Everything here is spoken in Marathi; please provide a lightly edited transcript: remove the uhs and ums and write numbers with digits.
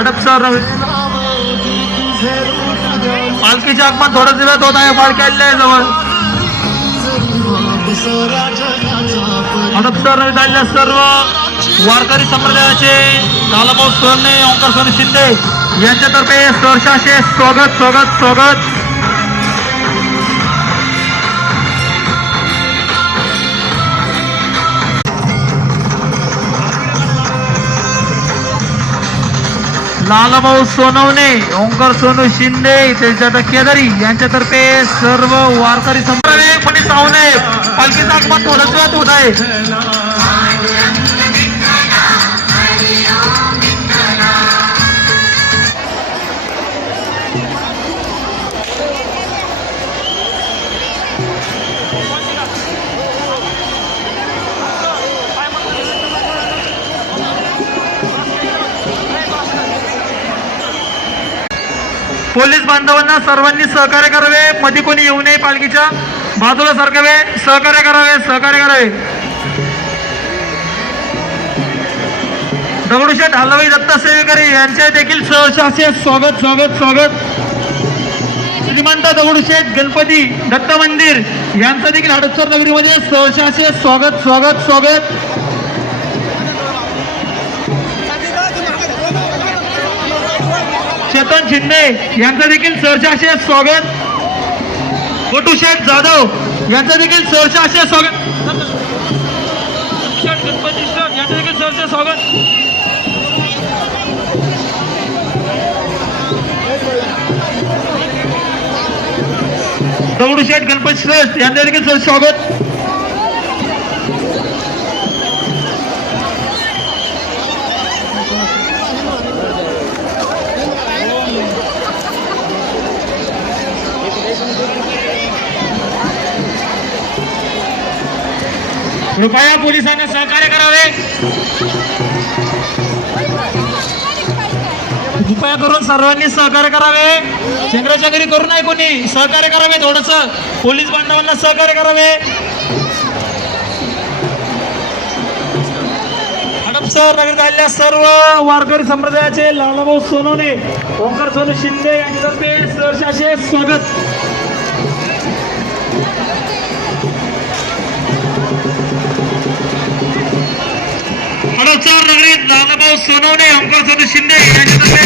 हडपसर पालखीचे आगमन थोड्याच वेळात होत आहे. पालखी आलेल्या जवळ हडपसर झालेल्या सर्व वारकरी संप्रदायाचे लालाभाऊ सोनवणे, ओंकार सोनू शिंदे यांच्यातर्फे सहर्षाचे स्वागत स्वागत स्वागत. लालाभाऊ सोनवणे, ओंकार सोनू शिंदे त्याच्या केदारी यांच्यातर्फे सर्व वारकरी संप्रदाय पण सावने पालखीचं आगमन थोडंच वेळात होत आहे. पोलीस बांधवांना सर्वांनी सहकार्य करावे. मध्ये कोणी येऊ नये. पालखीच्या बाजूला सरकावे. सहकार्य करावे. सहकार्य करावे. दगडूशेठ हलवाई दत्त सेवेकरी यांचे देखील सहर्षाचे स्वागत स्वागत स्वागत. श्रीमंत दगडूशेठ गणपती दत्त मंदिर यांचं देखील हडपसर नगरीमध्ये सहर्षाचे स्वागत स्वागत स्वागत. चेतन शिंदे यांचं देखील सहर्षाचे स्वागत. गोटूशेठ जाधव यांचं देखील सहर्षाचे स्वागत. गणपती यांचं देखील सहर्षाचे स्वागत. दगडूशेठ गणपती श्रेष्ठ यांचं देखील सहर्ष स्वागत. कृपया पोलिसांना सहकार्य करावे. कृपया करून सर्वांनी सहकार्य करावे. चेंगराचेंगरी करू नये. कोणी सहकार्य करावे. थोडस पोलीस बांधवांना सहकार्य करावे. हडपसर नगर झालेल्या सर्व वारकरी संप्रदायाचे लालाभाऊ सोनवणे, ओंकार सोनू शिंदे यांच्यातर्फे सहर्षाचे स्वागत. हडपसर नगरीत लालाभाऊ सोनवणे, ओंकार सोनू शिंदे यांच्यातर्फे